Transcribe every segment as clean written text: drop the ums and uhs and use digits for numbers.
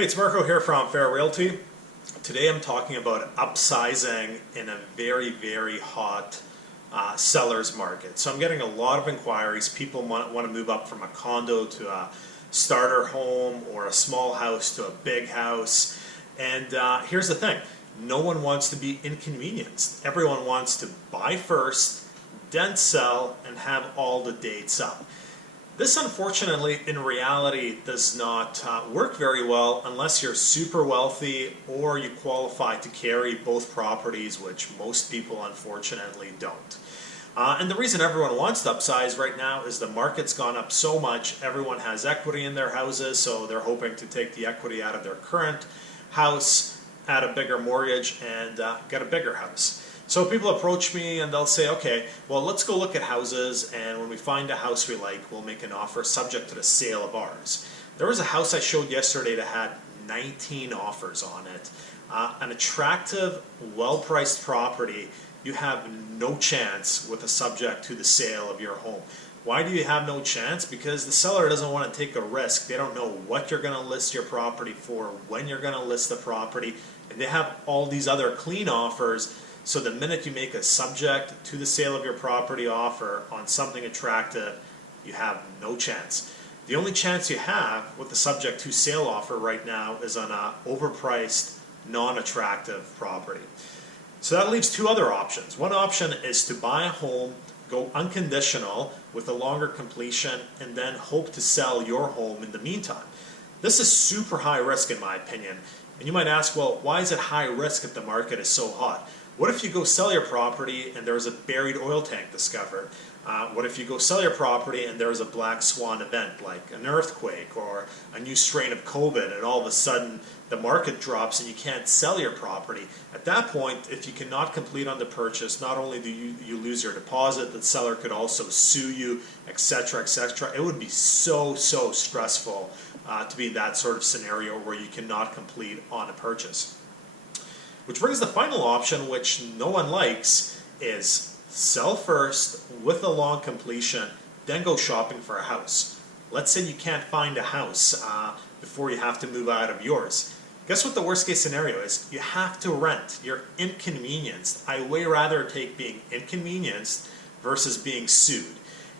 Hey, it's Marko here from Fair Realty. Today I'm talking about upsizing in a very, very hot seller's market. So I'm getting a lot of inquiries. People want to move up from a condo to a starter home or a small house to a big house. And here's the thing. No one wants to be inconvenienced. Everyone wants to buy first, then sell, and have all the dates up. This, unfortunately, in reality, does not work very well unless you're super wealthy or you qualify to carry both properties, which most people, unfortunately, don't. And the reason everyone wants to upsize right now is the market's gone up so much. Everyone has equity in their houses, so they're hoping to take the equity out of their current house, add a bigger mortgage, and get a bigger house. So people approach me and they'll say, okay, well, let's go look at houses, and when we find a house we like, we'll make an offer subject to the sale of ours. There was a house I showed yesterday that had 19 offers on it. An attractive, well-priced property. You have no chance with a subject to the sale of your home. Why do you have no chance? Because the seller doesn't want to take a risk. They don't know what you're going to list your property for, when you're going to list the property, and they have all these other clean offers. So the minute you make a subject to the sale of your property offer on something attractive, you have no chance. The only chance you have with the subject to sale offer right now is on an overpriced, non-attractive property. So that leaves two other options. One option is to buy a home, go unconditional with a longer completion, and then hope to sell your home in the meantime. This is super high risk in my opinion. And you might ask, well, why is it high risk if the market is so hot? What if you go sell your property and there's a buried oil tank discovered? What if you go sell your property and there's a black swan event like an earthquake or a new strain of COVID, and all of a sudden the market drops and you can't sell your property? At that point, if you cannot complete on the purchase, not only do you lose your deposit, the seller could also sue you, etc., etc. It would be so stressful to be in that sort of scenario where you cannot complete on a purchase. Which brings the final option, which no one likes, is sell first with a long completion, then go shopping for a house. Let's say you can't find a house before you have to move out of yours. Guess what the worst case scenario is? You have to rent. You're inconvenienced. I way rather take being inconvenienced versus being sued.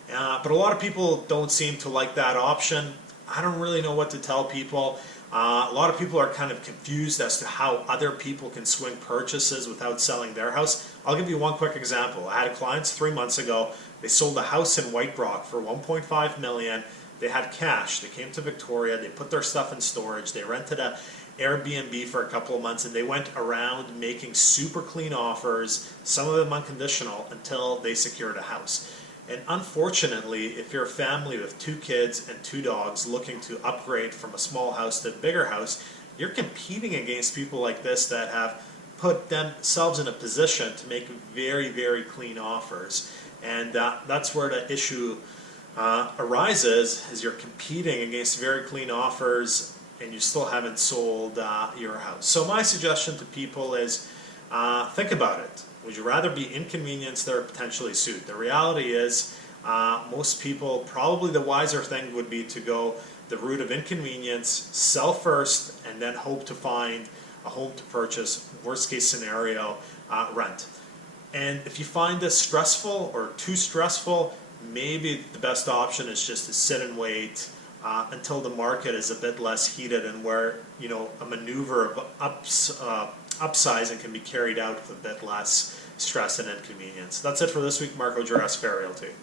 But a lot of people don't seem to like that option. I don't really know what to tell people. A lot of people are kind of confused as to how other people can swing purchases without selling their house. I'll give you one quick example. I had clients 3 months ago. They sold a house in White Rock for $1.5 million. They had cash. They came to Victoria. They put their stuff in storage. They rented an Airbnb for a couple of months, and they went around making super clean offers, some of them unconditional, until they secured a house. And unfortunately, if you're a family with 2 kids and 2 dogs looking to upgrade from a small house to a bigger house, you're competing against people like this that have put themselves in a position to make very clean offers. And that's where the issue arises, is you're competing against very clean offers and you still haven't sold your house. So my suggestion to people is think about it. Would you rather be inconvenienced or potentially sued? The reality is most people, probably the wiser thing would be to go the route of inconvenience, sell first, and then hope to find a home to purchase. Worst case scenario, rent. And if you find this stressful or too stressful, maybe the best option is just to sit and wait until the market is a bit less heated, and where a maneuver of upsizing can be carried out with a bit less stress and inconvenience. That's it for this week. Marko, Juras, Fair Realty.